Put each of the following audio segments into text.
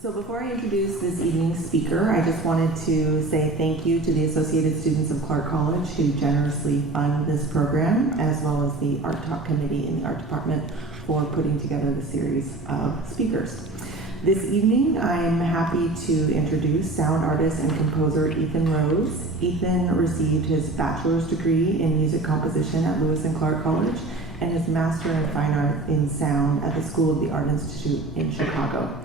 So before I introduce this evening's speaker, I just wanted to say thank you to the Associated Students of Clark College who generously fund this program, as well as the Art Talk Committee in the Art Department for putting together the series of speakers. This evening, I'm happy to introduce sound artist and composer Ethan Rose. Ethan received his bachelor's degree in music composition at Lewis and Clark College and his master in fine art in sound at the School of the Art Institute in Chicago.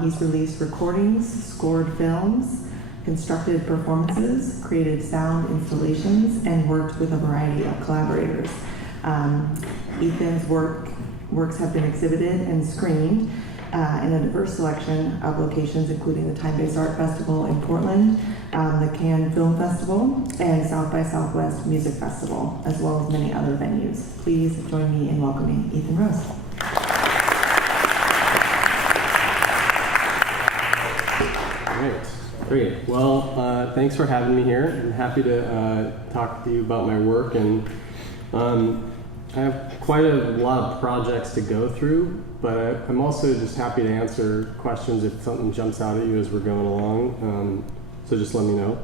He's released recordings, scored films, constructed performances, created sound installations, and worked with a variety of collaborators. Ethan's works have been exhibited and screened in a diverse selection of locations, including the Time-Based Art Festival in Portland, the Cannes Film Festival, and South by Southwest Music Festival, as well as many other venues. Please join me in welcoming Ethan Rose. Great. Well, thanks for having me here. I'm happy to talk to you about my work, and I have quite a lot of projects to go through, but I'm also just happy to answer questions if something jumps out at you as we're going along, so just let me know.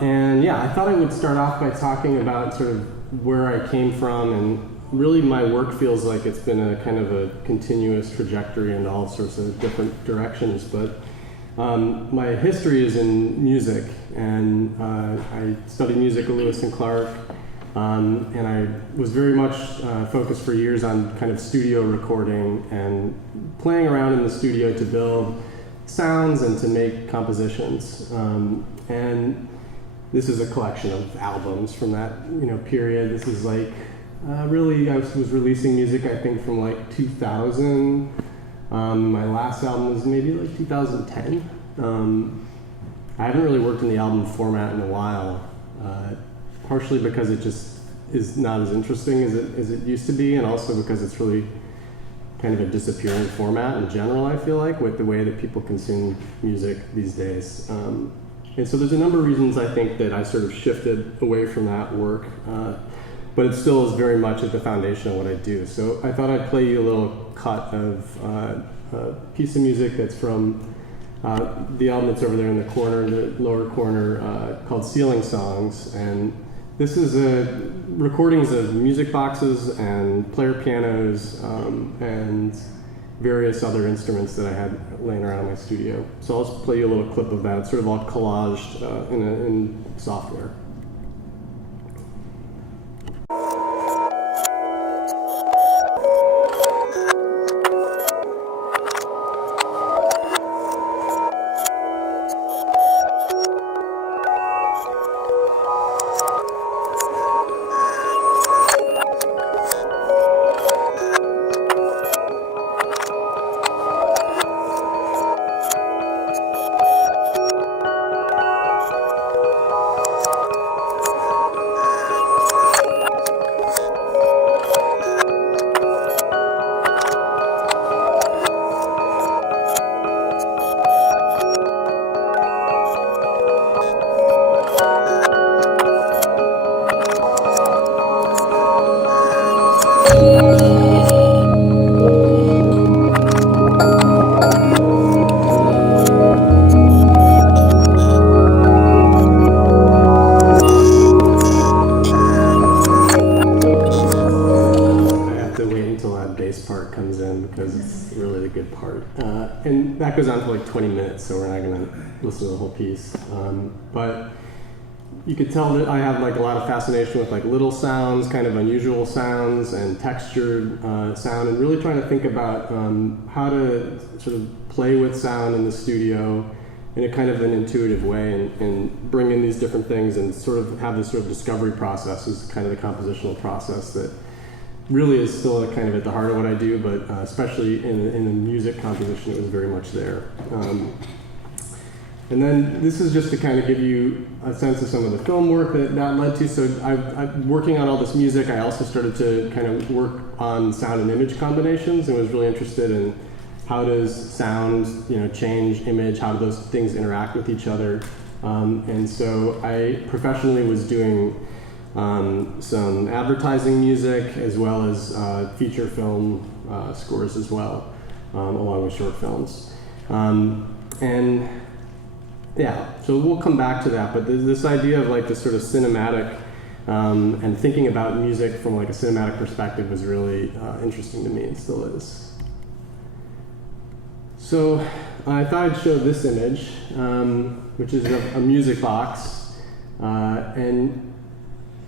And yeah, I thought I would start off by talking about sort of where I came from, and really my work feels like it's been a kind of a continuous trajectory in all sorts of different directions, but my history is in music, and I studied music at Lewis and Clark, and I was very much focused for years on kind of studio recording and playing around in the studio to build sounds and to make compositions. And this is a collection of albums from that period. This is like really I was releasing music I think from like 2000. My last album was maybe like 2010. I haven't really worked in the album format in a while, partially because it just is not as interesting as it used to be, and also because it's really kind of a disappearing format in general, I feel like, with the way that people consume music these days. And so there's a number of reasons I think that I sort of shifted away from that work, but it still is very much at the foundation of what I do. So I thought I'd play you a little cut of a piece of music that's from the album that's over there in the corner, the lower corner, called Ceiling Songs. And this is recordings of music boxes and player pianos and various other instruments that I had laying around in my studio. So I'll just play you a little clip of that. It's sort of all collaged in software. And that goes on for like 20 minutes, so we're not going to listen to the whole piece. But you could tell that I have like a lot of fascination with like little sounds, kind of unusual sounds, and textured sound, and really trying to think about how to sort of play with sound in the studio in a kind of an intuitive way, and bring in these different things and sort of have this sort of discovery process is kind of the compositional process that really is still kind of at the heart of what I do, but especially in the music composition, it was very much there. And then this is just to kind of give you a sense of some of the film work that led to. So I'm working on all this music. I also started to kind of work on sound and image combinations, and was really interested in how does sound change image, how do those things interact with each other. And so I professionally was doing some advertising music as well as feature film scores as well. along with short films. And yeah, so we'll come back to that, but this idea of like this sort of cinematic and thinking about music from like a cinematic perspective was really interesting to me, and still is. So I thought I'd show this image, which is a music box, and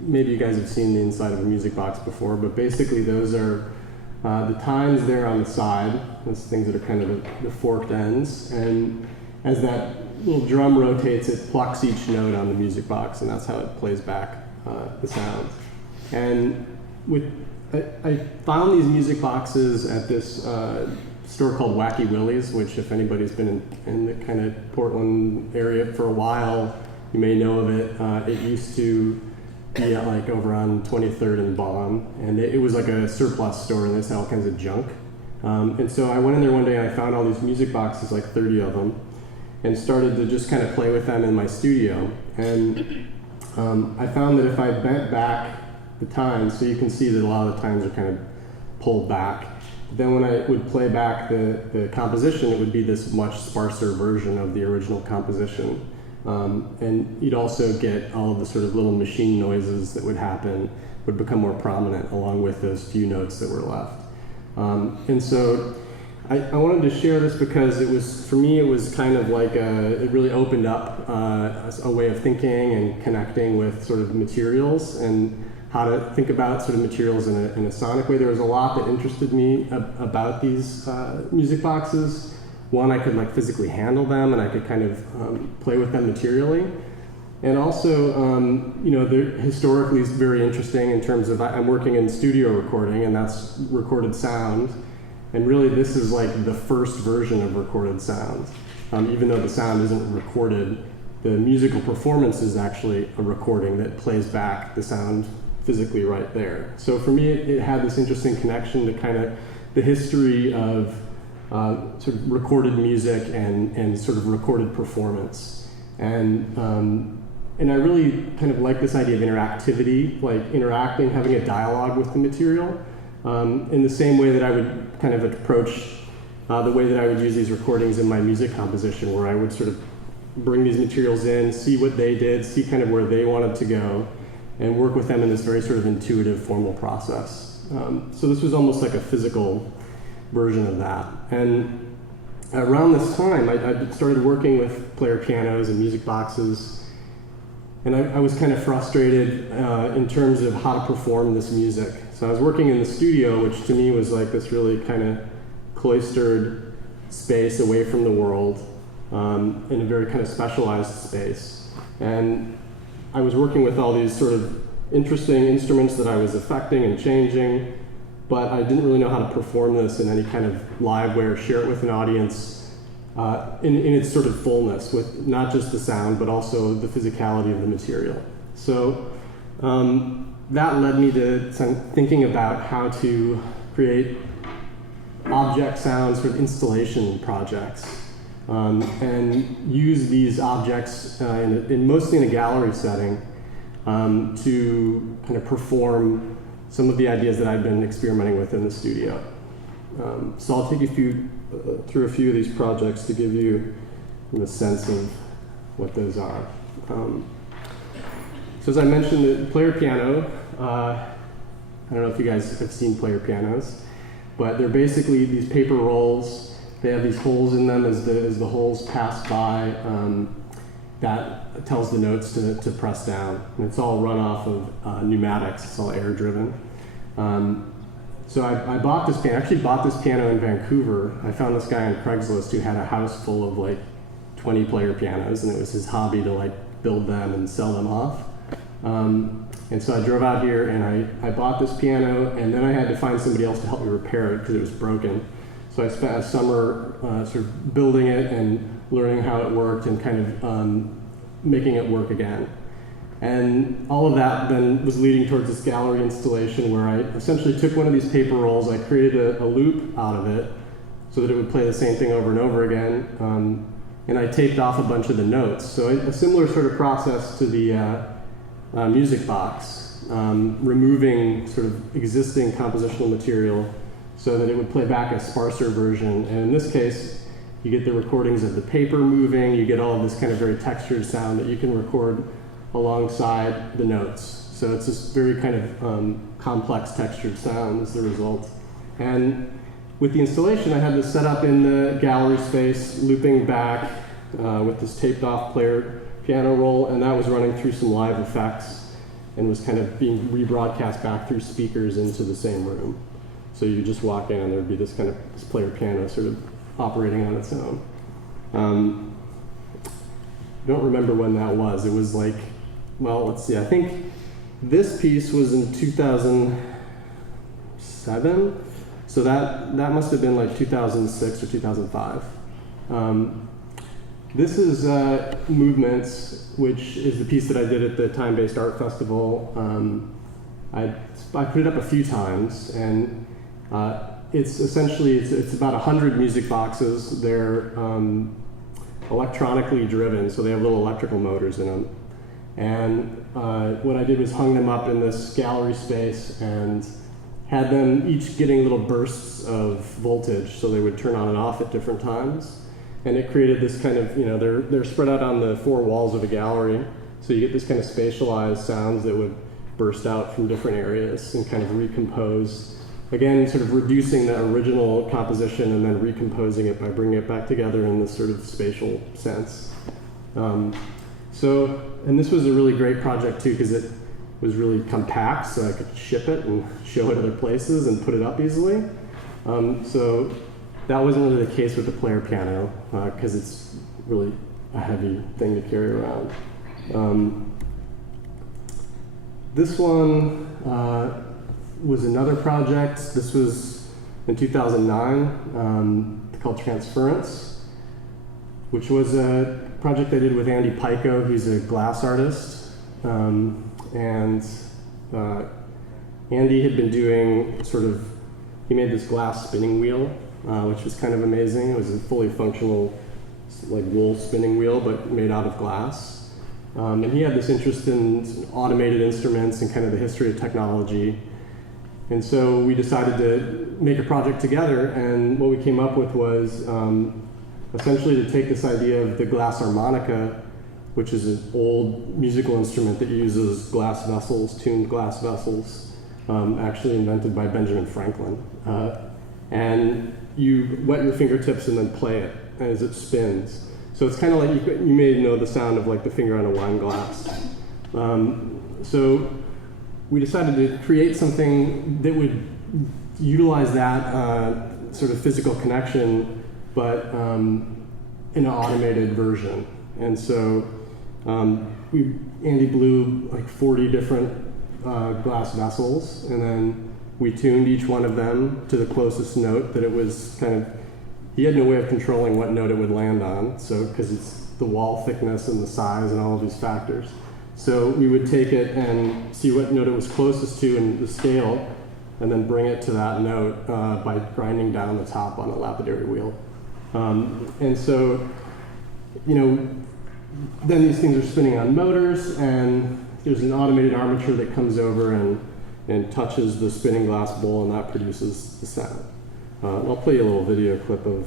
maybe you guys have seen the inside of a music box before, but basically those are the times there on the side, those things that are kind of the forked ends, and as that little drum rotates, it plucks each note on the music box, and that's how it plays back the sound. And I found these music boxes at this store called Wacky Willie's, which if anybody's been in the kind of Portland area for a while, you may know of it. It used to be like over on 23rd and Bond, and it was like a surplus store, and they had all kinds of junk. And so I went in there one day and I found all these music boxes, like 30 of them, and started to just kind of play with them in my studio. And I found that if I bent back the times, so you can see that a lot of the times are kind of pulled back, then when I would play back the composition, it would be this much sparser version of the original composition. And you'd also get all of the sort of little machine noises that would happen, would become more prominent along with those few notes that were left. And so I wanted to share this because it was, for me, it was kind of like it really opened up a way of thinking and connecting with sort of materials and how to think about sort of materials in a sonic way. There was a lot that interested me about these music boxes. One, I could like physically handle them and I could kind of play with them materially. And also, they're historically very interesting in terms of, I'm working in studio recording, and that's recorded sound. And really this is like the first version of recorded sound. Even though the sound isn't recorded, the musical performance is actually a recording that plays back the sound physically right there. So for me, it had this interesting connection to kind of the history of sort of recorded music and sort of recorded performance. And I really kind of like this idea of interactivity, like interacting, having a dialogue with the material, in the same way that I would kind of approach the way that I would use these recordings in my music composition, where I would sort of bring these materials in, see what they did, see kind of where they wanted to go, and work with them in this very sort of intuitive, formal process. So this was almost like a physical version of that. And around this time, I started working with player pianos and music boxes, and I was kind of frustrated in terms of how to perform this music. So I was working in the studio, which to me was like this really kind of cloistered space away from the world, in a very kind of specialized space. And I was working with all these sort of interesting instruments that I was affecting and changing, but I didn't really know how to perform this in any kind of live way or share it with an audience in its sort of fullness, with not just the sound, but also the physicality of the material. So that led me to thinking about how to create object sound sort of installation projects, and use these objects mostly in a gallery setting to kind of perform some of the ideas that I've been experimenting with in the studio. So I'll take you through a few of these projects to give you a sense of what those are. So as I mentioned, the player piano, I don't know if you guys have seen player pianos, but they're basically these paper rolls. They have these holes in them as the holes pass by. That tells the notes to press down. And it's all run off of pneumatics. It's all air driven. So I bought this piano. I actually bought this piano in Vancouver. I found this guy on Craigslist who had a house full of like 20 player pianos, and it was his hobby to like build them and sell them off. And so I drove out here and I bought this piano, and then I had to find somebody else to help me repair it because it was broken. So I spent a summer sort of building it and learning how it worked and kind of making it work again. And all of that then was leading towards this gallery installation where I essentially took one of these paper rolls, I created a loop out of it so that it would play the same thing over and over again, and I taped off a bunch of the notes. So a similar sort of process to the music box, removing sort of existing compositional material so that it would play back a sparser version. And in this case, you get the recordings of the paper moving, you get all of this kind of very textured sound that you can record alongside the notes. So it's this very kind of complex textured sound as the result. And with the installation, I had this set up in the gallery space, looping back with this taped off player piano roll, and that was running through some live effects and was kind of being rebroadcast back through speakers into the same room. So you just walk in and there'd be this kind of this player piano sort of operating on its own. I don't remember when that was. It was like, well, let's see, I think this piece was in 2007. So that must have been like 2006 or 2005. This is Movements, which is the piece that I did at the Time-Based Art Festival. I put it up a few times, and it's essentially, it's about 100 music boxes. They're electronically driven, so they have little electrical motors in them. And what I did was hung them up in this gallery space and had them each getting little bursts of voltage, so they would turn on and off at different times. And it created this kind of, they're spread out on the four walls of a gallery, so you get this kind of spatialized sounds that would burst out from different areas and kind of recompose. Again, sort of reducing the original composition and then recomposing it by bringing it back together in this sort of spatial sense. And this was a really great project too, because it was really compact, so I could ship it and show it other places and put it up easily. So that wasn't really the case with the player piano, because it's really a heavy thing to carry around. This one was another project. This was in 2009, called Transference, which was a project I did with Andy Pico, who's a glass artist. Andy had been doing he made this glass spinning wheel, which was kind of amazing. It was a fully functional, like wool spinning wheel, but made out of glass. And he had this interest in automated instruments and kind of the history of technology. And so we decided to make a project together, and what we came up with was essentially to take this idea of the glass harmonica, which is an old musical instrument that uses glass vessels, tuned glass vessels, actually invented by Benjamin Franklin. And you wet your fingertips and then play it as it spins. So it's kind of like, you may know the sound of like the finger on a wine glass. So we decided to create something that would utilize that sort of physical connection, but in an automated version. And so Andy blew like 40 different glass vessels, and then we tuned each one of them to the closest note that it was he had no way of controlling what note it would land on, so because it's the wall thickness and the size and all of these factors. So we would take it and see what note it was closest to in the scale, and then bring it to that note by grinding down the top on a lapidary wheel. And so, then these things are spinning on motors, and there's an automated armature that comes over and touches the spinning glass bowl, and that produces the sound. I'll play you a little video clip of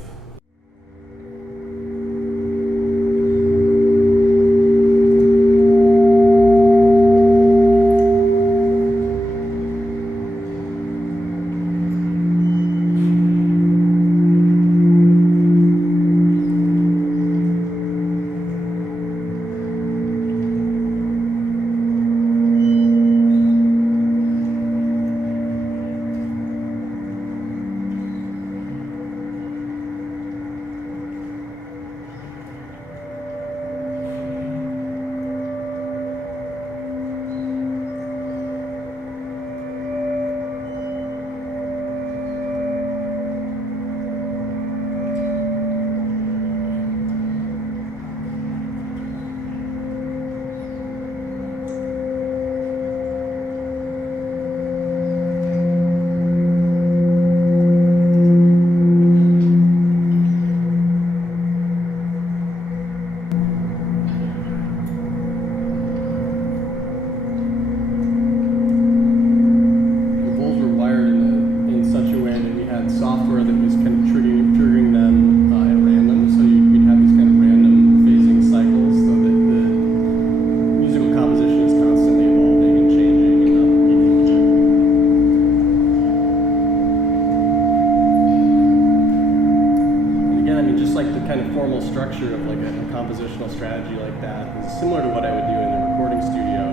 just like the kind of formal structure of like a compositional strategy like that is similar to what I would do in the recording studio.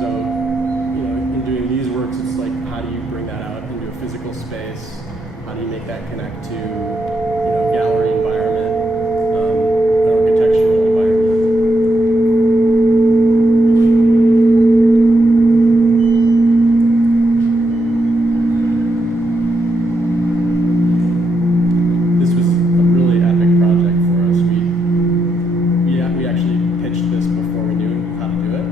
So, in doing these works, it's like, how do you bring that out into a physical space? How do you make that connect to, gallery environment, an architectural environment? This was a really epic project for us. We actually pitched this before we knew how to do it.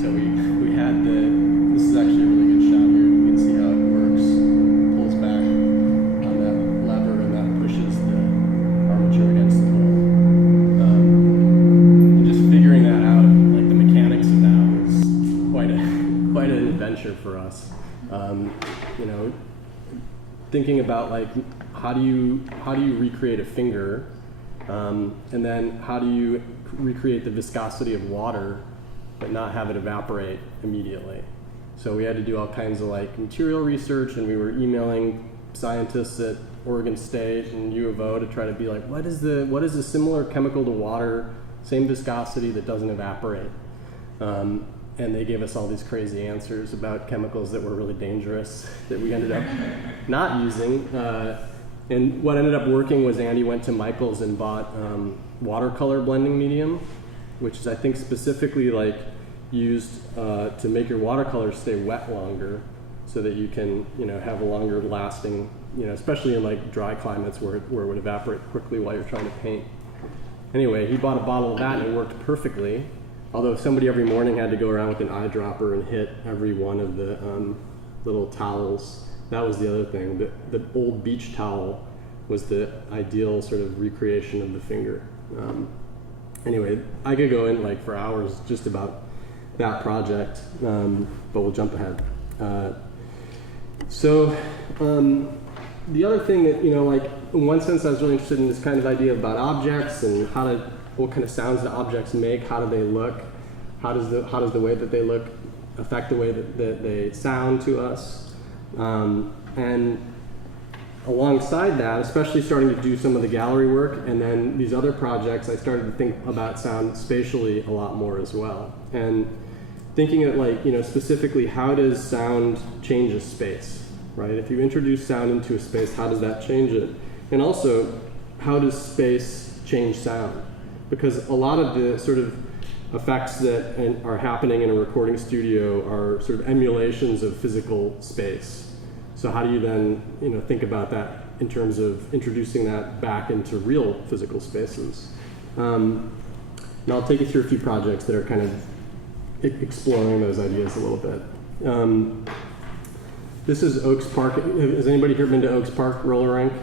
So we had this is actually a really good shot here. You can see how it works. It pulls back on that lever and that pushes the armature against the hole. And just figuring that out, like the mechanics of that was quite an adventure for us. Thinking about like how do you recreate a finger, and then how do you recreate the viscosity of water but not have it evaporate immediately. So we had to do all kinds of like material research, and we were emailing scientists at Oregon State and U of O to try to be like, what is a similar chemical to water, same viscosity that doesn't evaporate? And they gave us all these crazy answers about chemicals that were really dangerous that we ended up not using. And what ended up working was Andy went to Michael's and bought watercolor blending medium, which is I think specifically like used to make your watercolors stay wet longer, so that you can have a longer lasting, especially in like dry climates where it would evaporate quickly while you're trying to paint. Anyway, he bought a bottle of that and it worked perfectly. Although somebody every morning had to go around with an eyedropper and hit every one of the little towels. That was the other thing. The old beach towel was the ideal sort of recreation of the finger. Anyway, I could go in like for hours just about that project, but we'll jump ahead. The other thing that, like in one sense I was really interested in this kind of idea about objects and what kind of sounds do objects make, how do they look, how does the way that they look affect the way that they sound to us. And alongside that, especially starting to do some of the gallery work and then these other projects, I started to think about sound spatially a lot more as well. And thinking of like, specifically how does sound change a space, right? If you introduce sound into a space, how does that change it? And also, how does space change sound? Because a lot of the sort of effects that are happening in a recording studio are sort of emulations of physical space. So how do you then, think about that in terms of introducing that back into real physical spaces? And I'll take you through a few projects that are kind of exploring those ideas a little bit. This is Oaks Park. Has anybody here been to Oaks Park roller rink?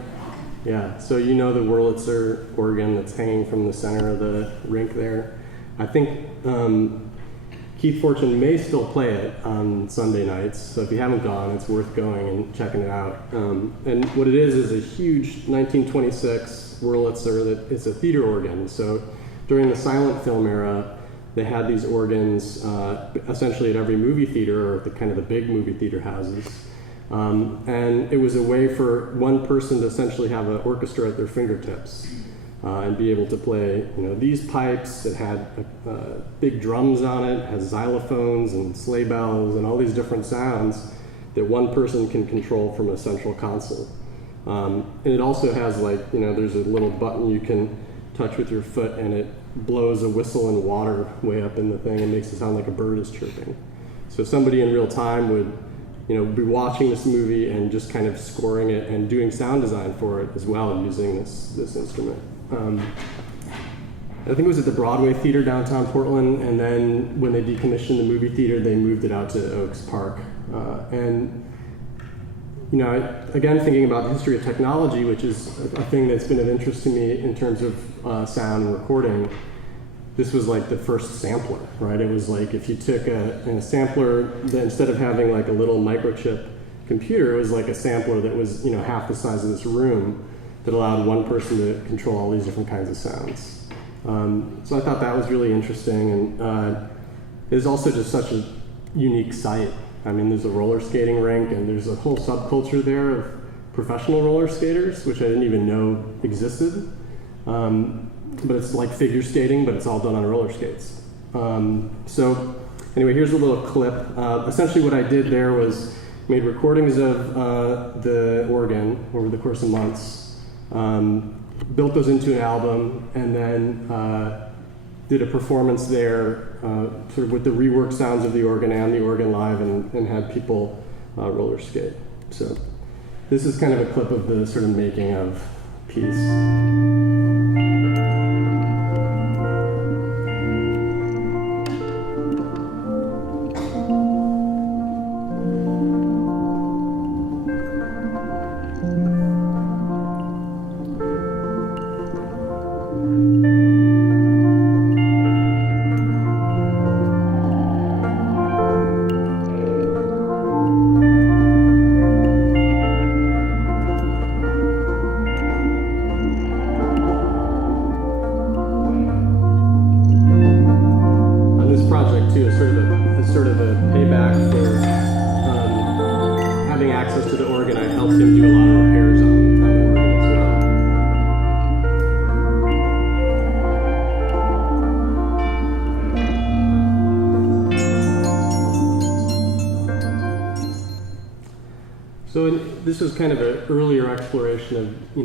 Yeah, so the Wurlitzer organ that's hanging from the center of the rink there. I think Keith Fortune may still play it on Sunday nights, so if you haven't gone, it's worth going and checking it out. And what it is a huge 1926 Wurlitzer that it's a theater organ. So during the silent film era, they had these organs essentially at every movie theater or the big movie theater houses. And it was a way for one person to essentially have an orchestra at their fingertips and be able to play, these pipes that had big drums on it, has xylophones and sleigh bells and all these different sounds that one person can control from a central console. And it also has there's a little button you can touch with your foot and it blows a whistle in water way up in the thing and makes it sound like a bird is chirping. So somebody in real time would be watching this movie and just kind of scoring it and doing sound design for it as well using this instrument. I think it was at the Broadway Theater downtown Portland, and then when they decommissioned the movie theater, they moved it out to Oaks Park. Again, thinking about the history of technology, which is a thing that's been of interest to me in terms of sound and recording, this was like the first sampler, right? It was like if you took a sampler that instead of having like a little microchip computer, it was like a sampler that was half the size of this room that allowed one person to control all these different kinds of sounds. So I thought that was really interesting, and it was also just such a unique site. I mean, there's a roller skating rink, and there's a whole subculture there of professional roller skaters, which I didn't even know existed. but it's like figure skating, but it's all done on roller skates. So anyway, here's a little clip. Essentially what I did there was made recordings of the organ over the course of months, built those into an album, and then did a performance there sort of with the reworked sounds of the organ and the organ live, and had people roller skate. So this is kind of a clip of the sort of making of piece. This was kind of an earlier exploration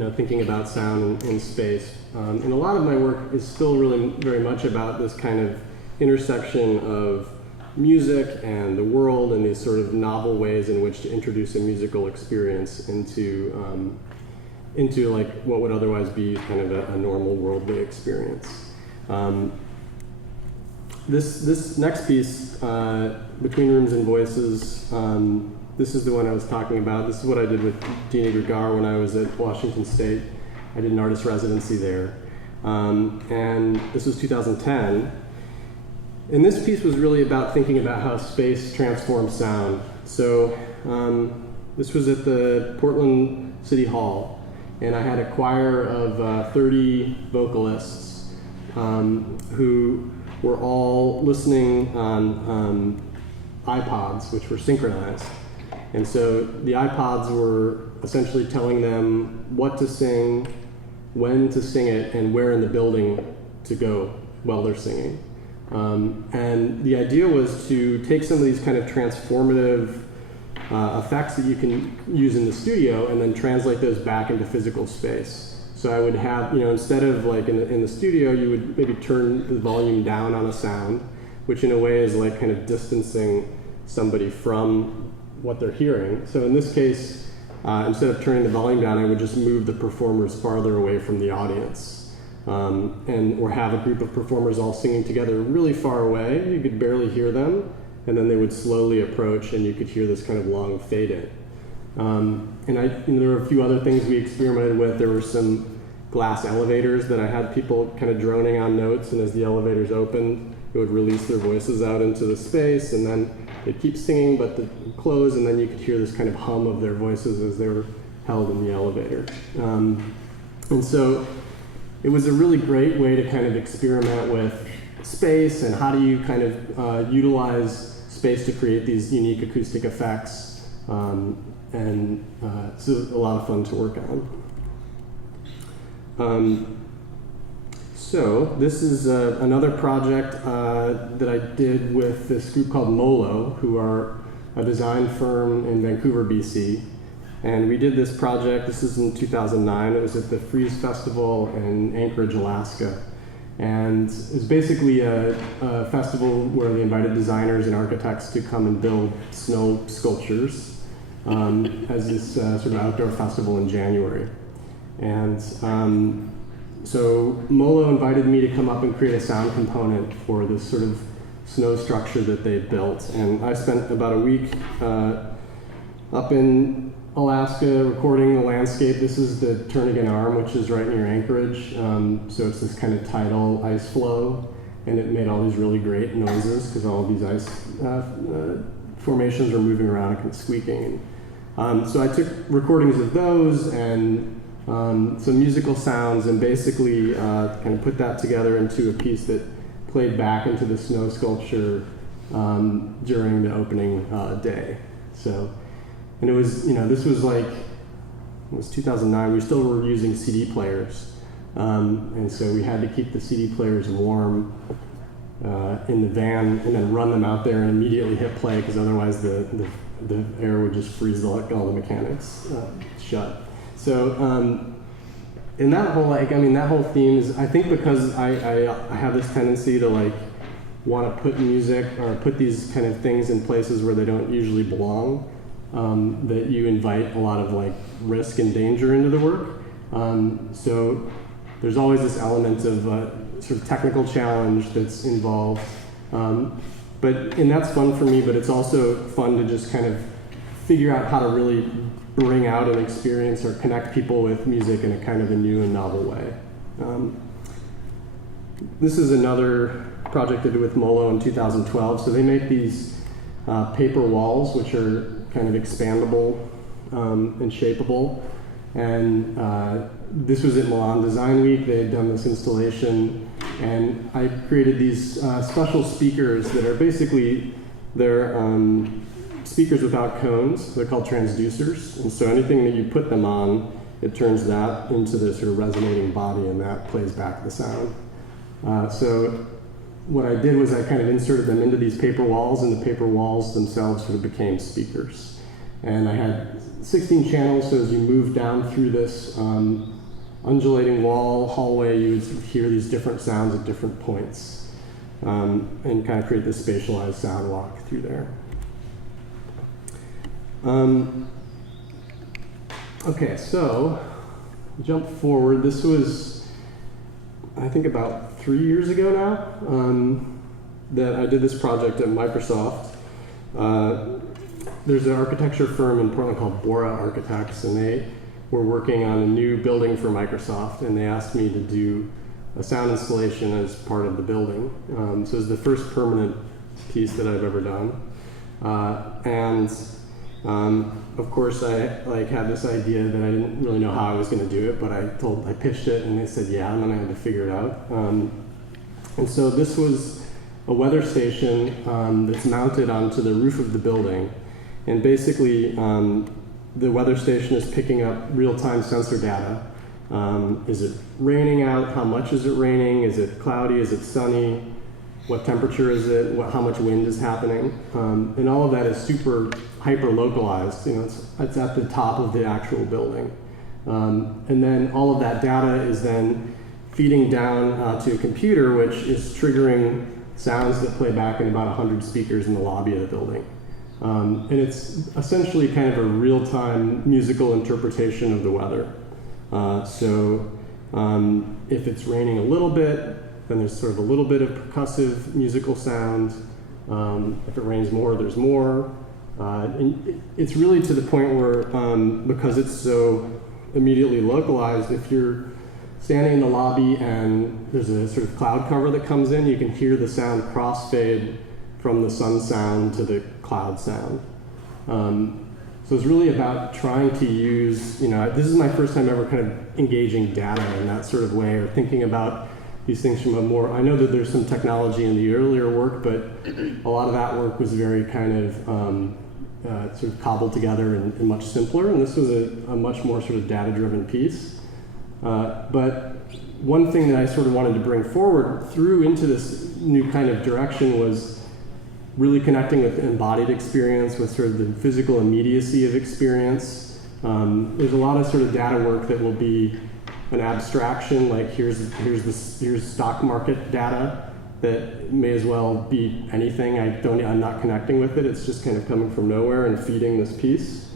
of thinking about sound in space, and a lot of my work is still really very much about this kind of intersection of music and the world, and these sort of novel ways in which to introduce a musical experience into like what would otherwise be kind of a normal worldly experience. This next piece, Between Rooms and Voices. This is the one I was talking about. This is what I did with Dina Gregar when I was at Washington State. I did an artist residency there. And this was 2010. And this piece was really about thinking about how space transforms sound. So this was at the Portland City Hall, and I had a choir of 30 vocalists who were all listening on iPods, which were synchronized. And so the iPods were essentially telling them what to sing, when to sing it, and where in the building to go while they're singing. And the idea was to take some of these kind of transformative effects that you can use in the studio and then translate those back into physical space. So I would have, instead of like in the studio, you would maybe turn the volume down on a sound, which in a way is like kind of distancing somebody from what they're hearing. So in this case, instead of turning the volume down, I would just move the performers farther away from the audience, or have a group of performers all singing together really far away. You could barely hear them, and then they would slowly approach, and you could hear this kind of long fade in. And there were a few other things we experimented with. There were some glass elevators that I had people kind of droning on notes, and as the elevators opened, it would release their voices out into the space, and then they'd keep singing, but they'd close, and then you could hear this kind of hum of their voices as they were held in the elevator. And so it was a really great way to kind of experiment with space and how do you kind of utilize space to create these unique acoustic effects. And it's a lot of fun to work on. So this is another project that I did with this group called Molo, who are a design firm in Vancouver, BC. And we did this project, this is in 2009, it was at the Freeze Festival in Anchorage, Alaska. And it's basically a festival where they invited designers and architects to come and build snow sculptures as this sort of outdoor festival in January. And so Molo invited me to come up and create a sound component for this sort of snow structure that they built. And I spent about a week up in Alaska recording the landscape. This is the Turnagain Arm, which is right near Anchorage. So it's this kind of tidal ice flow, and it made all these really great noises because all of these ice formations were moving around and kind of squeaking. So I took recordings of those and some musical sounds, and basically kind of put that together into a piece that played back into the snow sculpture during the opening day. So, and it was, this was like, it was 2009. We still were using CD players, And so we had to keep the CD players warm in the van and then run them out there and immediately hit play, because otherwise the air would just freeze all the mechanics shut. So and that whole that whole theme is, I think, because I have this tendency to want to put music or put these kind of things in places where they don't usually belong, that you invite a lot of risk and danger into the work. So there's always this element of sort of technical challenge that's involved. And that's fun for me, but it's also fun to just kind of figure out how to really bring out an experience or connect people with music in a kind of a new and novel way. This is another project I did with Molo in 2012. So they make these paper walls, which are kind of expandable and shapeable. And this was at Milan Design Week. They had done this installation, and I created these special speakers that are basically, they're speakers without cones. They're called transducers. And so anything that you put them on, it turns that into this sort of resonating body, and that plays back the sound. So what I did was I kind of inserted them into these paper walls, and the paper walls themselves sort of became speakers. And I had 16 channels, so as you move down through this undulating wall hallway, you would hear these different sounds at different points, and kind of create this spatialized sound walk through there. Okay, so jump forward. This was, I think, about 3 years ago now that I did this project at Microsoft. There's an architecture firm in Portland called Bora Architects, and they were working on a new building for Microsoft, and they asked me to do a sound installation as part of the building. So it's the first permanent piece that I've ever done. Of course, I had this idea that I didn't really know how I was going to do it, but I pitched it, and they said yeah, and then I had to figure it out. And so this was a weather station that's mounted onto the roof of the building, and basically the weather station is picking up real-time sensor data. Is it raining out? How much is it raining? Is it cloudy? Is it sunny? What temperature is it? How much wind is happening? And all of that is super hyper-localized. It's at the top of the actual building. And then all of that data is then feeding down to a computer, which is triggering sounds that play back in about 100 speakers in the lobby of the building. And it's essentially kind of a real-time musical interpretation of the weather. So if it's raining a little bit, then there's sort of a little bit of percussive musical sound. If it rains more, there's more. And it's really to the point where, because it's so immediately localized, if you're standing in the lobby and there's a sort of cloud cover that comes in, you can hear the sound crossfade from the sun sound to the cloud sound. So it's really about trying to use, this is my first time ever kind of engaging data in that sort of way, or thinking about these things from a more, I know that there's some technology in the earlier work, but a lot of that work was very kind of sort of cobbled together and much simpler, and this was a much more sort of data-driven piece. But one thing that I sort of wanted to bring forward through into this new kind of direction was really connecting with embodied experience, with sort of the physical immediacy of experience. There's a lot of sort of data work that will be an abstraction, like here's stock market data that may as well be anything. I'm not connecting with it. It's just kind of coming from nowhere and feeding this piece.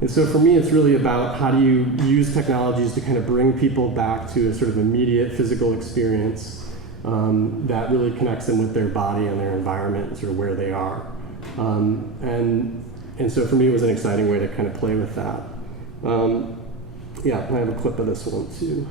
And so for me, it's really about how do you use technologies to kind of bring people back to a sort of immediate physical experience that really connects them with their body and their environment and sort of where they are. And so for me, it was an exciting way to kind of play with that. Yeah, I have a clip of this one too.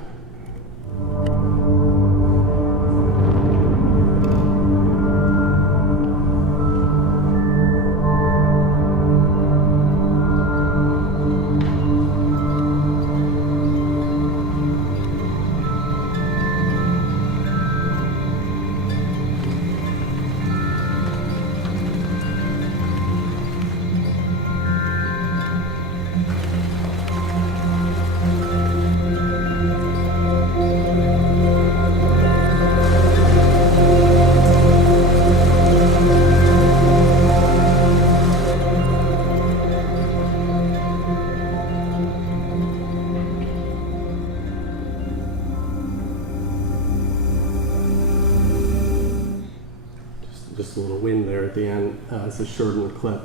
just a little wind there at the end. It's a shortened clip.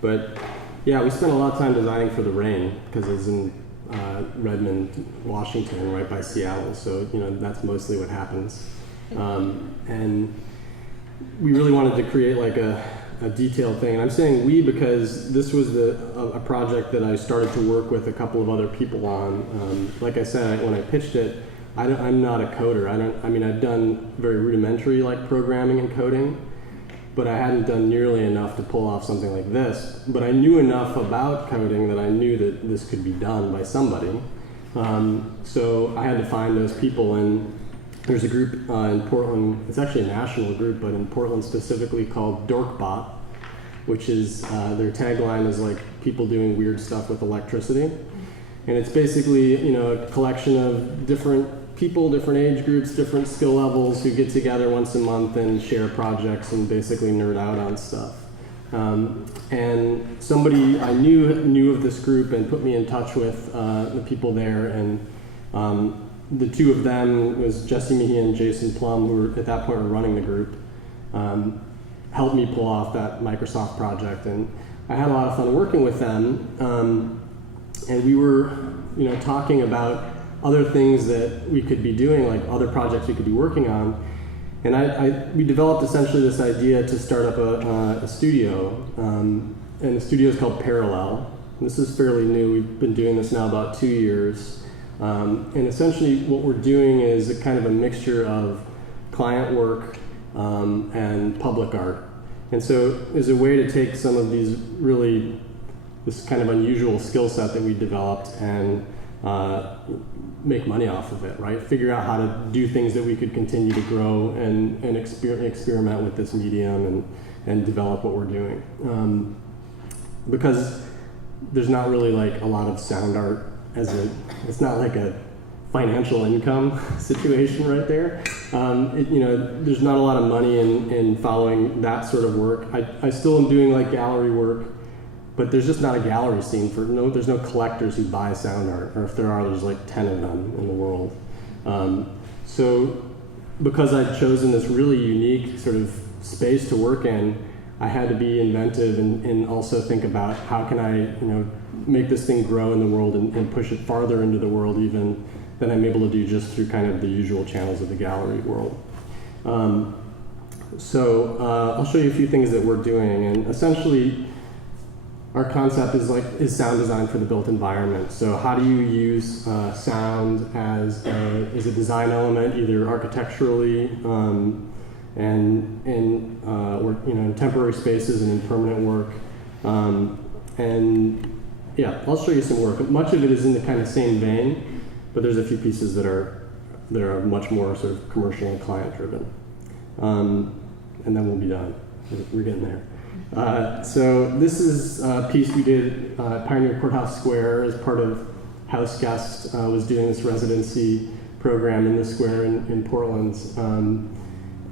But yeah, we spent a lot of time designing for the rain because it's in Redmond, Washington, right by Seattle. So, that's mostly what happens. And we really wanted to create like a detailed thing. And I'm saying we because this was a project that I started to work with a couple of other people on. Like I said, when I pitched it, I'm not a coder. I've done very rudimentary like programming and coding, but I hadn't done nearly enough to pull off something like this. But I knew enough about coding that I knew that this could be done by somebody. So I had to find those people, and there's a group in Portland, it's actually a national group, but in Portland specifically called DorkBot, which is, their tagline is like people doing weird stuff with electricity. And it's basically, a collection of different people, different age groups, different skill levels who get together once a month and share projects and basically nerd out on stuff. And somebody I knew of this group and put me in touch with the people there, and the two of them was Jesse Meehan and Jason Plum, who at that point were running the group, helped me pull off that Microsoft project, and I had a lot of fun working with them. And we were, talking about other things that we could be doing, like other projects we could be working on. And we developed essentially this idea to start up a studio, and the studio is called Parallel. This is fairly new. We've been doing this now about 2 years. And essentially what we're doing is a kind of a mixture of client work and public art. And so as a way to take some of this kind of unusual skill set that we developed and make money off of it, right? Figure out how to do things that we could continue to grow and experiment with this medium and develop what we're doing. Because there's not really like a lot of sound art it's not like a financial income situation right there. There's not a lot of money in following that sort of work. I still am doing like gallery work, but there's just not a gallery scene there's no collectors who buy sound art, or if there are, there's like 10 of them in the world. So because I'd chosen this really unique sort of space to work in, I had to be inventive and also think about how can I, make this thing grow in the world and push it farther into the world even than I'm able to do just through kind of the usual channels of the gallery world. So I'll show you a few things that we're doing, and essentially our concept is sound design for the built environment. So how do you use sound as a design element, either architecturally and in temporary spaces and in permanent work. Yeah, I'll show you some work. Much of it is in the kind of same vein, but there's a few pieces that are much more sort of commercial and client driven. And then we'll be done. We're getting there. So this is a piece we did at Pioneer Courthouse Square as part of House Guest was doing this residency program in the square in Portland,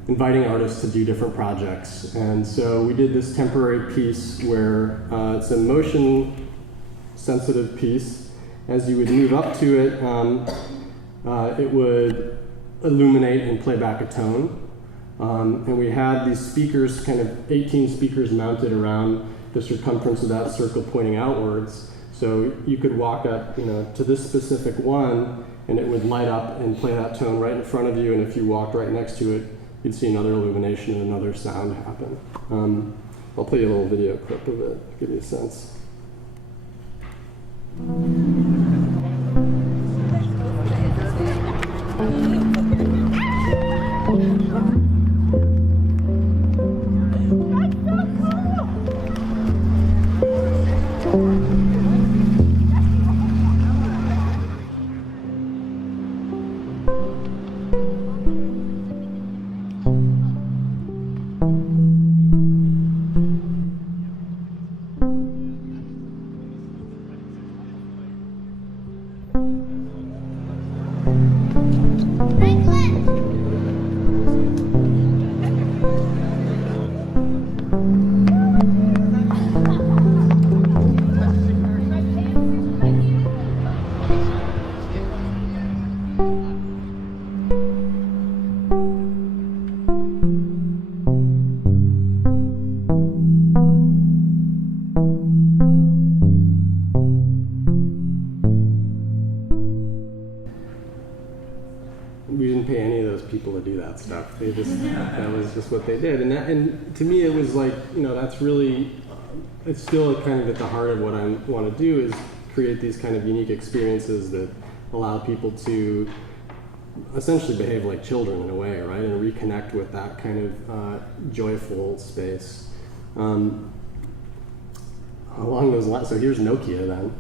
inviting artists to do different projects. And so we did this temporary piece where it's a motion sensitive piece. As you would move up to it, it would illuminate and play back a tone. And we had these speakers, kind of 18 speakers mounted around the circumference of that circle pointing outwards. So you could walk up to this specific one and it would light up and play that tone right in front of you, and if you walked right next to it, you'd see another illumination and another sound happen. I'll play you a little video clip of it to give you a sense. pay any of those people to do that stuff. They just that was just what they did, and to me it was like, that's really it's still kind of at the heart of what I want to do, is create these kind of unique experiences that allow people to essentially behave like children in a way, right, and reconnect with that kind of joyful space. Along those lines, so here's Nokia then.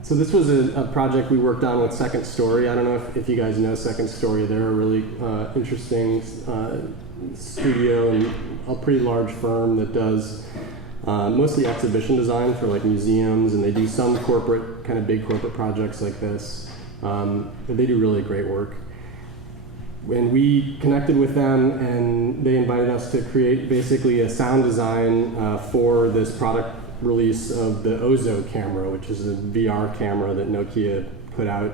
So this was a project we worked on with Second Story. I don't know if you guys know Second Story. They're a really interesting studio and a pretty large firm that does mostly exhibition design for like museums, and they do some kind of big corporate projects like this. But they do really great work. And we connected with them, and they invited us to create basically a sound design for this product release of the Ozo camera, which is a VR camera that Nokia put out.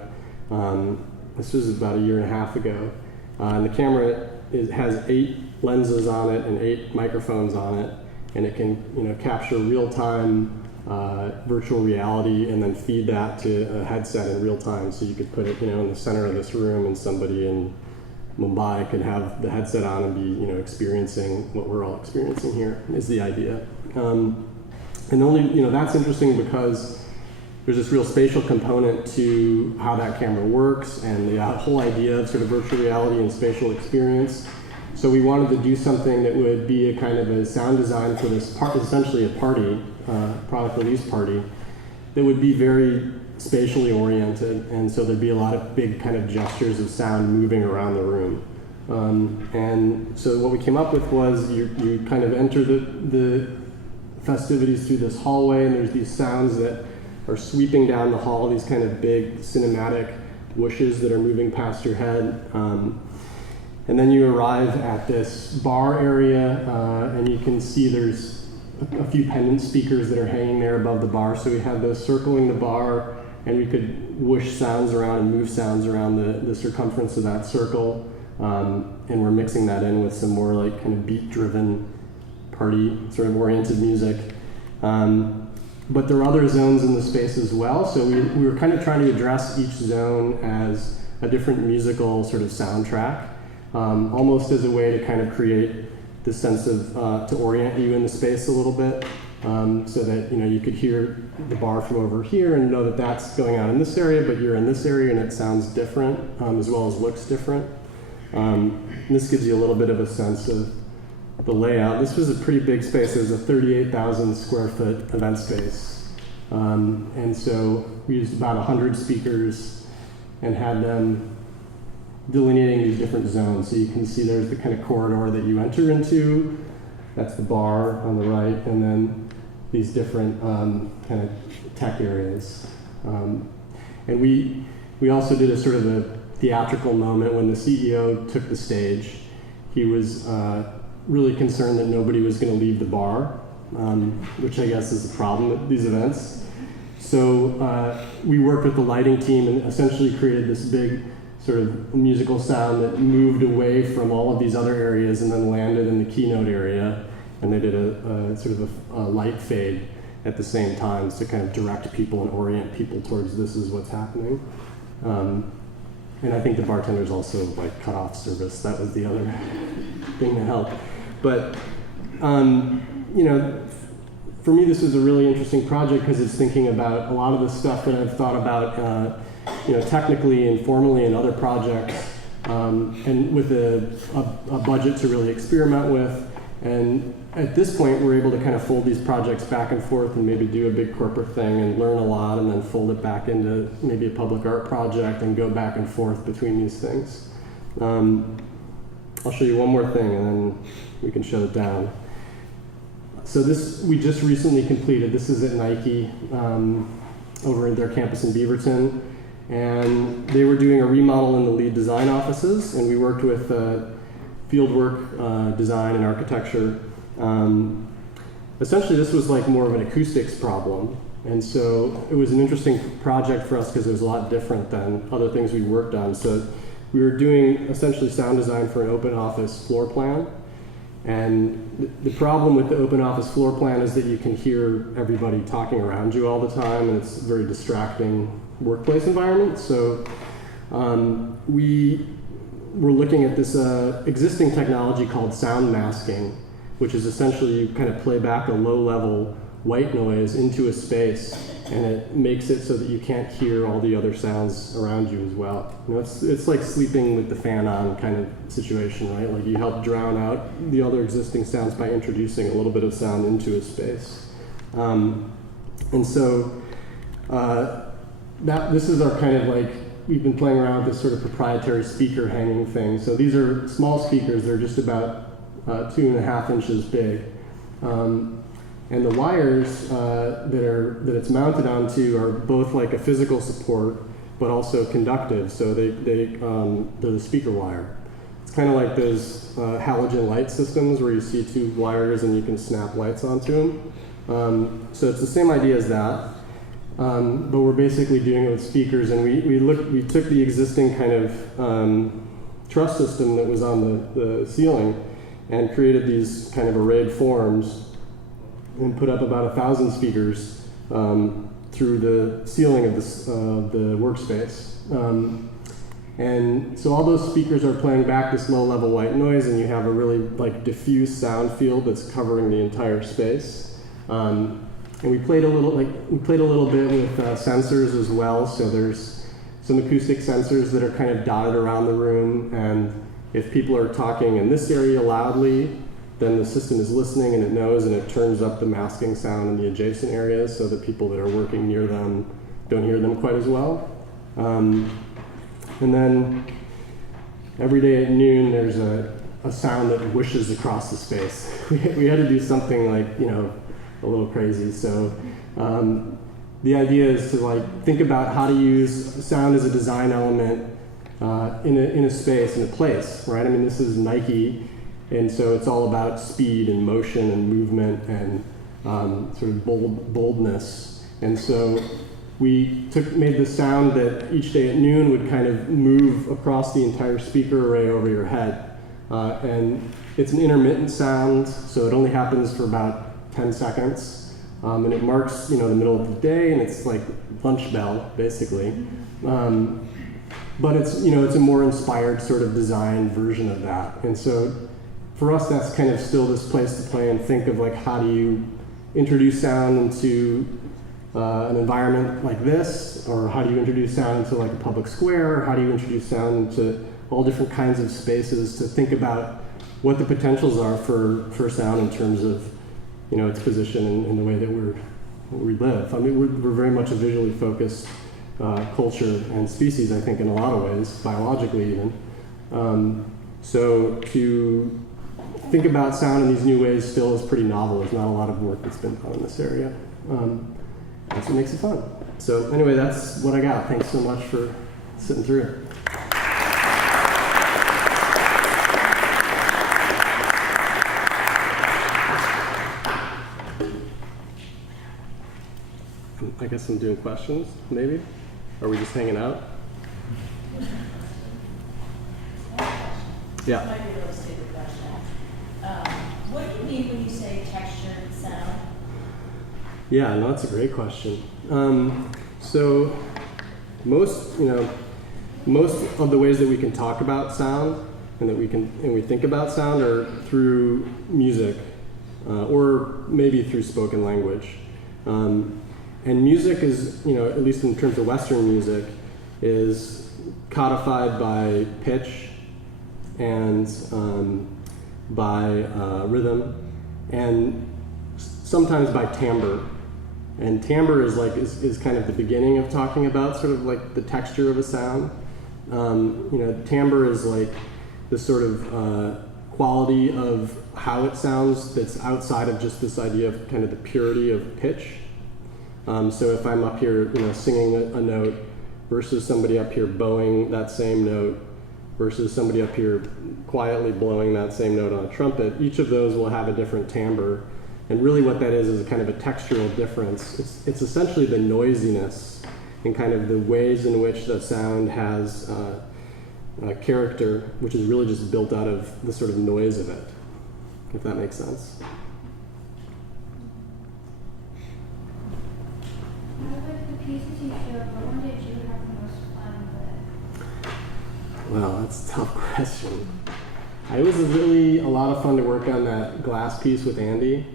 This was about 1.5 years ago. And the camera has 8 lenses on it and 8 microphones on it, and it can capture real-time virtual reality and then feed that to a headset in real time. So you could put it in the center of this room, and somebody in Mumbai could have the headset on and be experiencing what we're all experiencing here, is the idea. And only, that's interesting because there's this real spatial component to how that camera works, and the whole idea of sort of virtual reality and spatial experience. So we wanted to do something that would be a kind of a sound design for this essentially a party, product release party, that would be very spatially oriented, and so there'd be a lot of big kind of gestures of sound moving around the room. And so what we came up with was you kind of enter the festivities through this hallway, and there's these sounds that are sweeping down the hall, these kind of big cinematic whooshes that are moving past your head. And then you arrive at this bar area, and you can see there's a few pendant speakers that are hanging there above the bar. So we had those circling the bar, and we could whoosh sounds around and move sounds around the circumference of that circle. And we're mixing that in with some more like kind of beat-driven party sort of oriented music. But there are other zones in the space as well. So we were kind of trying to address each zone as a different musical sort of soundtrack, almost as a way to kind of create this sense of, to orient you in the space a little bit, so that you could hear the bar from over here and know that that's going on in this area, but you're in this area and it sounds different, as well as looks different. This gives you a little bit of a sense of the layout. This was a pretty big space. It was a 38,000 square foot event space. And so we used about 100 speakers and had them delineating these different zones. So you can see there's the kind of corridor that you enter into. That's the bar on the right, and then these different kind of tech areas. And we also did a sort of a theatrical moment when the CEO took the stage. He was really concerned that nobody was going to leave the bar, which I guess is a problem at these events. So we worked with the lighting team and essentially created this big sort of musical sound that moved away from all of these other areas and then landed in the keynote area. And they did a sort of a light fade at the same time to kind of direct people and orient people towards this is what's happening. And I think the bartenders also like cut off service. That was the other thing that helped. But for me, this was a really interesting project because it's thinking about a lot of the stuff that I've thought about, technically and formally in other projects, and with a budget to really experiment with. And at this point, we're able to kind of fold these projects back and forth and maybe do a big corporate thing and learn a lot, and then fold it back into maybe a public art project and go back and forth between these things. I'll show you one more thing, and then we can shut it down. So this we just recently completed. This is at Nike over at their campus in Beaverton. And they were doing a remodel in the lead design offices, and we worked with fieldwork design and architecture. Essentially, this was like more of an acoustics problem. And so it was an interesting project for us because it was a lot different than other things we worked on. So we were doing essentially sound design for an open office floor plan. And the problem with the open office floor plan is that you can hear everybody talking around you all the time, and it's a very distracting workplace environment. So we we're looking at this existing technology called sound masking, which is essentially you kind of play back a low-level white noise into a space, and it makes it so that you can't hear all the other sounds around you as well. You know, it's like sleeping with the fan on kind of situation, right? Like you help drown out the other existing sounds by introducing a little bit of sound into a space. And so this is our kind of like, we've been playing around with this sort of proprietary speaker hanging thing. So these are small speakers. They're just about 2.5 inches big. And the wires that it's mounted onto are both like a physical support, but also conductive. So they're the speaker wire. It's kind of like those halogen light systems where you see two wires and you can snap lights onto them. So it's the same idea as that, but we're basically doing it with speakers. And we took the existing kind of truss system that was on the ceiling and created these kind of arrayed forms and put up about 1,000 speakers through the ceiling of the workspace. And so all those speakers are playing back this low-level white noise, and you have a really like diffuse sound field that's covering the entire space. And we played a little bit with sensors as well. So there's some acoustic sensors that are kind of dotted around the room, and if people are talking in this area loudly, then the system is listening and it knows, and it turns up the masking sound in the adjacent areas so that people that are working near them don't hear them quite as well. And then every day at noon, there's a sound that whooshes across the space. We had to do something like, a little crazy. So the idea is to like think about how to use sound as a design element in a space, in a place, right? I mean, this is Nike. And so it's all about speed and motion and movement and sort of boldness. And so we made the sound that each day at noon would kind of move across the entire speaker array over your head. And it's an intermittent sound, so it only happens for about 10 seconds. And it marks, the middle of the day, and it's like lunch bell, basically. But it's a more inspired sort of design version of that. And so for us, that's kind of still this place to play and think of like, how do you introduce sound into an environment like this, or how do you introduce sound into like a public square, or how do you introduce sound into all different kinds of spaces, to think about what the potentials are for sound in terms of its position in the way that we live. I mean, we're very much a visually focused culture and species, I think, in a lot of ways, biologically even. So to think about sound in these new ways still is pretty novel. There's not a lot of work that's been done in this area. That's what makes it fun. So anyway, that's what I got. Thanks so much for sitting through. I guess I'm doing questions, maybe? Are we just hanging out? Yeah. Might be a real stupid question. What do you mean when you say textured sound? Yeah, no, that's a great question. So most of the ways that we can talk about sound and that we think about sound are through music, or maybe through spoken language. And music is, at least in terms of Western music, is codified by pitch and by rhythm, and sometimes by timbre. And timbre is kind of the beginning of talking about sort of like the texture of a sound. Timbre is like the sort of quality of how it sounds that's outside of just this idea of kind of the purity of pitch. So if I'm up here, singing a note versus somebody up here bowing that same note versus somebody up here quietly blowing that same note on a trumpet, each of those will have a different timbre. And really what that is a kind of a textural difference. It's essentially the noisiness and kind of the ways in which the sound has character, which is really just built out of the sort of noise of it, if that makes sense. I like the pieces you showed, but one did you have the most fun with? Well, that's a tough question. It was really a lot of fun to work on that glass piece with Andy,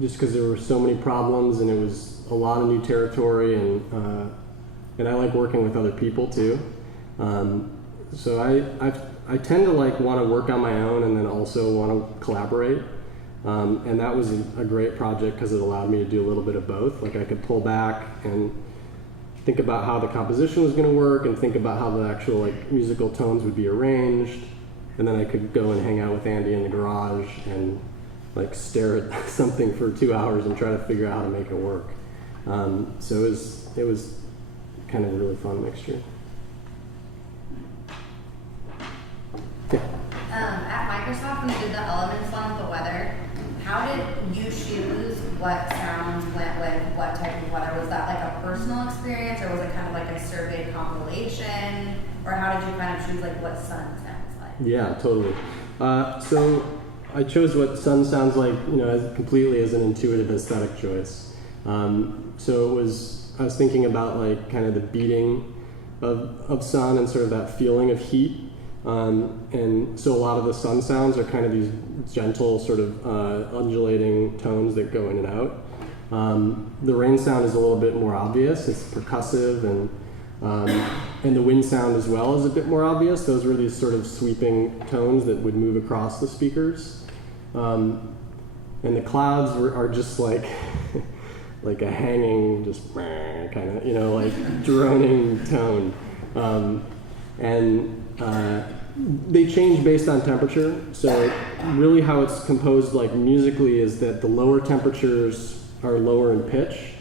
just because there were so many problems and it was a lot of new territory, and I like working with other people too. So I tend to like want to work on my own and then also want to collaborate. And that was a great project because it allowed me to do a little bit of both. Like I could pull back and think about how the composition was going to work and think about how the actual like musical tones would be arranged. And then I could go and hang out with Andy in the garage and like stare at something for 2 hours and try to figure out how to make it work. So it was kind of a really fun mixture. Yeah. At Microsoft, when you did the Elements one with the weather, how did you choose what sounds went with what type of weather? Was that like a personal experience, or was it kind of like a survey compilation? Or how did you kind of choose like what sun sounds like? Yeah, totally. So I chose what sun sounds like, as completely as an intuitive aesthetic choice. So I was thinking about like kind of the beating of sun and sort of that feeling of heat. And so a lot of the sun sounds are kind of these gentle sort of undulating tones that go in and out. The rain sound is a little bit more obvious. It's percussive, and the wind sound as well is a bit more obvious. Those were these sort of sweeping tones that would move across the speakers. And the clouds are just like like a hanging, just kind of, like droning tone. They change based on temperature. So really how it's composed like musically is that the lower temperatures are lower in pitch,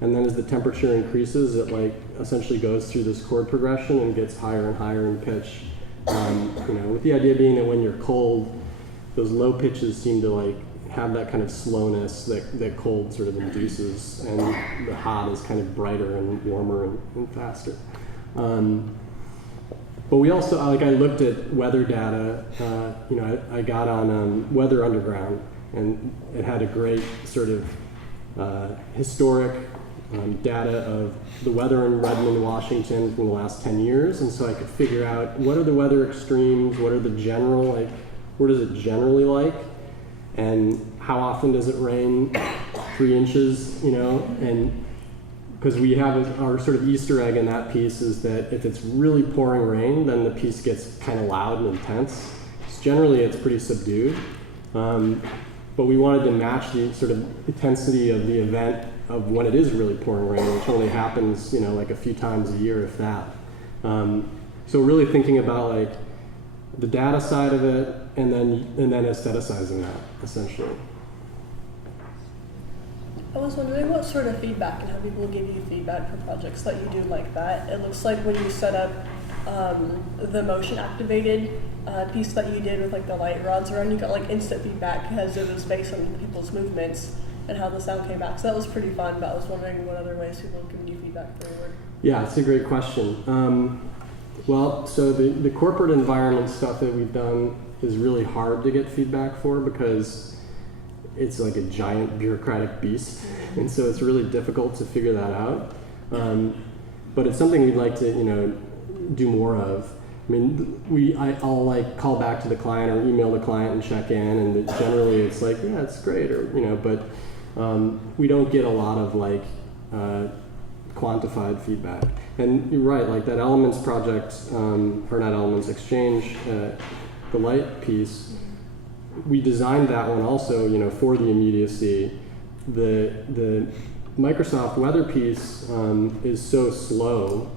and then as the temperature increases, it like essentially goes through this chord progression and gets higher and higher in pitch. With the idea being that when you're cold, those low pitches seem to like have that kind of slowness that cold sort of induces, and the hot is kind of brighter and warmer and faster. But we also, I looked at weather data, I got on Weather Underground, and it had a great sort of historic data of the weather in Redmond, Washington from the last 10 years. And so I could figure out what are the weather extremes, what are the general, what is it generally like, and how often does it rain 3 inches, and because we have our sort of Easter egg in that piece is that if it's really pouring rain, then the piece gets kind of loud and intense. So generally, it's pretty subdued. But we wanted to match the sort of intensity of the event of when it is really pouring rain, which only happens, like a few times a year, if that. So really thinking about like the data side of it, and then aestheticizing that, essentially. I was wondering what sort of feedback and how people give you feedback for projects that you do like that. It looks like when you set up the motion activated piece that you did with like the light rods around, you got like instant feedback because it was based on people's movements and how the sound came back. So that was pretty fun, but I was wondering what other ways people give you feedback for your work. Yeah, it's a great question. Well, so the corporate environment stuff that we've done is really hard to get feedback for because it's like a giant bureaucratic beast, and so it's really difficult to figure that out. But it's something we'd like to, do more of. I mean, I'll like call back to the client or email the client and check in, and generally it's like, yeah, it's great, or but we don't get a lot of like quantified feedback. And you're right, like that Elements project, or not Elements, Exchange, the light piece. We designed that one also, for the immediacy. The Microsoft weather piece is so slow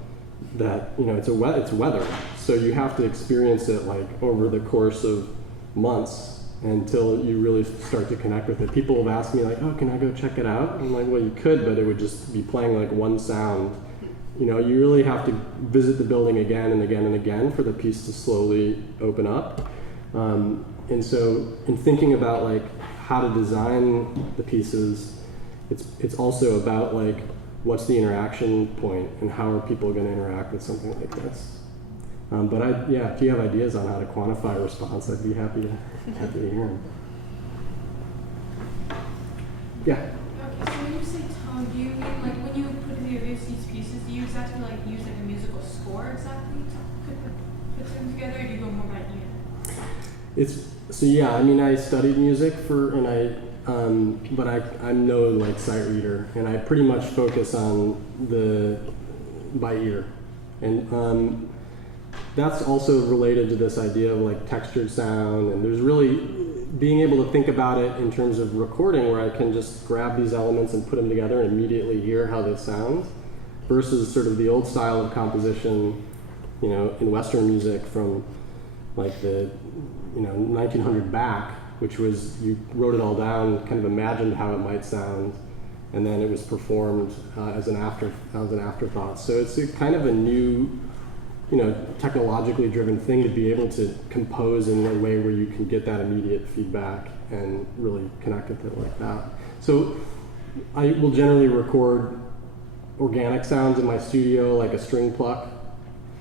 that it's weather, so you have to experience it like over the course of months until you really start to connect with it. People have asked me like, "Oh, can I go check it out?" I'm like, "Well, you could, but it would just be playing like one sound." You really have to visit the building again and again and again for the piece to slowly open up. And so in thinking about like how to design the pieces, it's also about like what's the interaction point and how are people going to interact with something like this. But if you have ideas on how to quantify response, I'd be happy to hear them. Yeah. Okay, so when you say tone, do you mean like when you put the produce these pieces, do you exactly like use like a musical score exactly to put them together, or do you go more by ear? It's so yeah. I mean, I studied music but I'm no like sight reader, and I pretty much focus on the by ear, and that's also related to this idea of like textured sound, and there's really being able to think about it in terms of recording, where I can just grab these elements and put them together and immediately hear how they sound, versus sort of the old style of composition, you know, in Western music from like the 1900 back, which was you wrote it all down, kind of imagined how it might sound, and then it was performed as an afterthought. So it's a kind of a new, technologically driven thing to be able to compose in a way where you can get that immediate feedback and really connect with it like that. So I will generally record organic sounds in my studio, like a string pluck,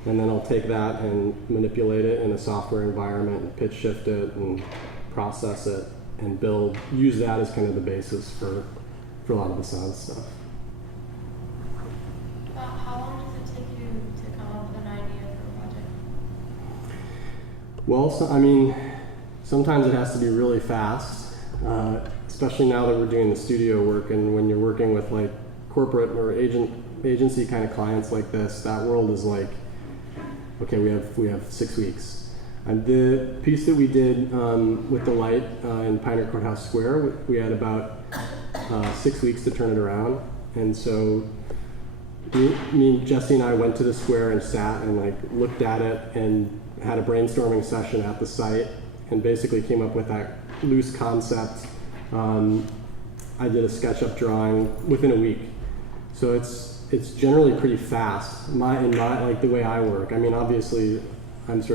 and then I'll take that and manipulate it in a software environment and pitch shift it and process it and use that as kind of the basis for a lot of the sound stuff. How long does it take you to come up with an idea for a project? Well, sometimes it has to be really fast, especially now that we're doing the studio work, and when you're working with like corporate or agency kind of clients like this, that world is like, okay, we have 6 weeks. And the piece that we did with the light in Pioneer Courthouse Square, we had about 6 weeks to turn it around. And so me, Jesse, and I went to the square and sat and like looked at it and had a brainstorming session at the site and basically came up with that loose concept. I did a SketchUp drawing within a week. So it's generally pretty fast. Like the way I work. Obviously, it's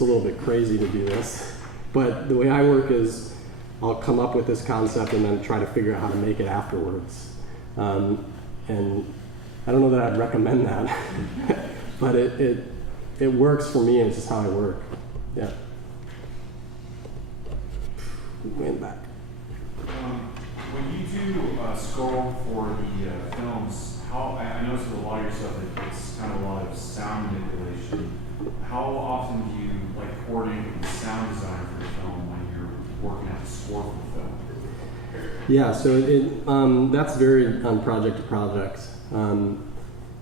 a little bit crazy to do this, but the way I work is I'll come up with this concept and then try to figure out how to make it afterwards. And I don't know that I'd recommend that, but it works for me, and it's just how I work. Yeah. Went back. When you do score for the films, I notice with a lot of your stuff that it's kind of a lot of sound manipulation. How often do you coordinate with the sound designer for the film when you're working out the score for the film? Yeah, so that's varied on project to project.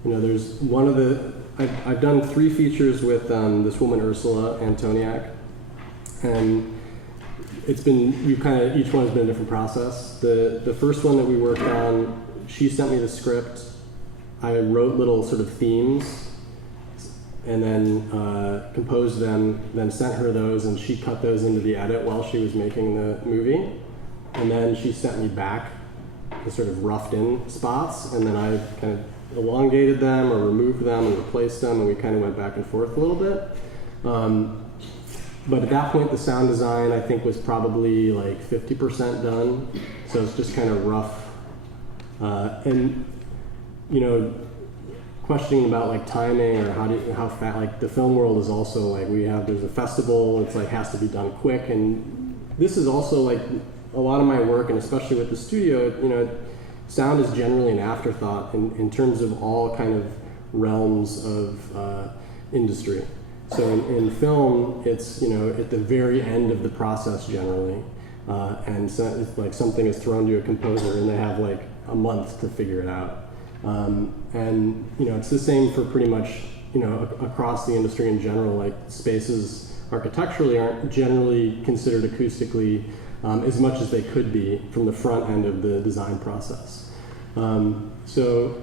There's one of the I've done 3 features with this woman Ursula Antoniak, and each one has been a different process. The first one that we worked on, she sent me the script. I wrote little sort of themes, and then composed them. Then sent her those, and she cut those into the edit while she was making the movie. And then she sent me back the sort of roughed in spots, and then I kind of elongated them or removed them and replaced them, and we kind of went back and forth a little bit. But at that point, the sound design, I think, was probably like 50% done. So it's just kind of rough. Questioning about like timing or how fast, like the film world is also like there's a festival, it's like has to be done quick. And this is also like a lot of my work, and especially with the studio, sound is generally an afterthought in terms of all kind of realms of industry. So in film, it's at the very end of the process generally, and so it's like something is thrown to a composer, and they have like a month to figure it out. And it's the same for pretty much across the industry in general. Like spaces architecturally aren't generally considered acoustically as much as they could be from the front end of the design process. So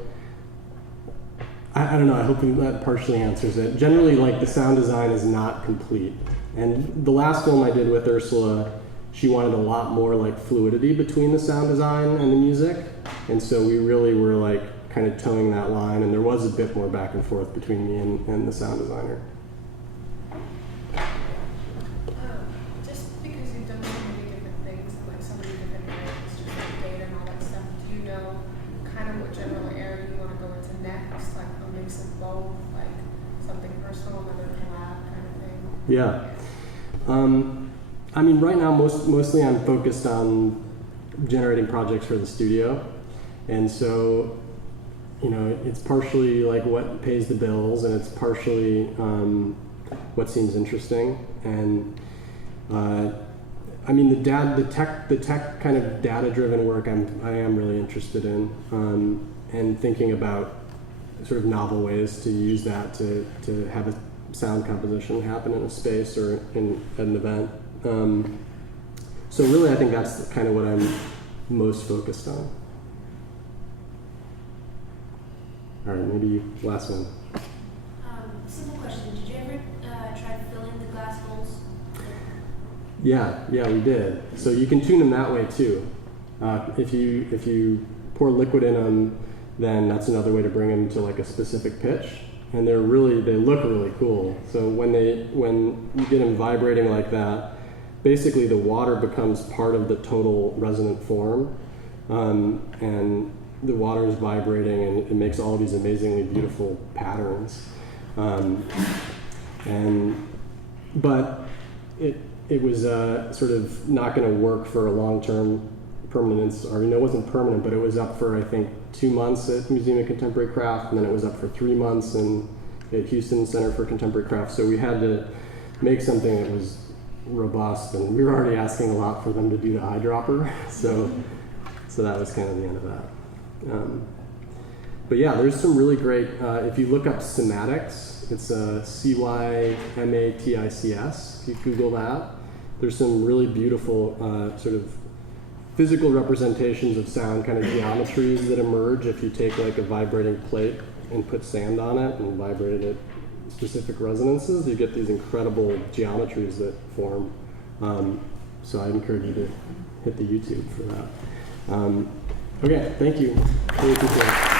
I don't know, I hope that partially answers it. Generally, like the sound design is not complete. And the last film I did with Ursula, she wanted a lot more like fluidity between the sound design and the music. And so we really were like kind of towing that line, and there was a bit more back and forth between me and the sound designer. Just because you've done so many different things, like so many different areas, just like data and all that stuff, do you know kind of what general area you want to go into next? Like a mix of both, like something personal, another collab kind of thing? Yeah. Right now, mostly I'm focused on generating projects for the studio. And so you know, it's partially like what pays the bills, and it's partially what seems interesting. And I mean, the tech kind of data-driven work I am really interested in, and thinking about sort of novel ways to use that to have a sound composition happen in a space or in an event. So really, I think that's kind of what I'm most focused on. All right, maybe last one. Simple question. Did you ever try filling the glass holes? Yeah, we did. So you can tune them that way too. If you pour liquid in them, then that's another way to bring them to like a specific pitch, and they look really cool. So when you get them vibrating like that, basically the water becomes part of the total resonant form, and the water is vibrating, and it makes all these amazingly beautiful patterns. But it was sort of not going to work for a long-term permanence, or it wasn't permanent, but it was up for I think 2 months at Museum of Contemporary Craft, and then it was up for 3 months at Houston Center for Contemporary Craft. So we had to make something that was robust, and we were already asking a lot for them to do the eyedropper. So that was kind of the end of that. But yeah, there's some really great, if you look up cymatics, it's CYMATICS, if you Google that, there's some really beautiful sort of physical representations of sound, kind of geometries that emerge if you take like a vibrating plate and put sand on it and vibrate it at specific resonances. You get these incredible geometries that form. So I encourage you to hit the YouTube for that. Okay, thank you. Really appreciate it.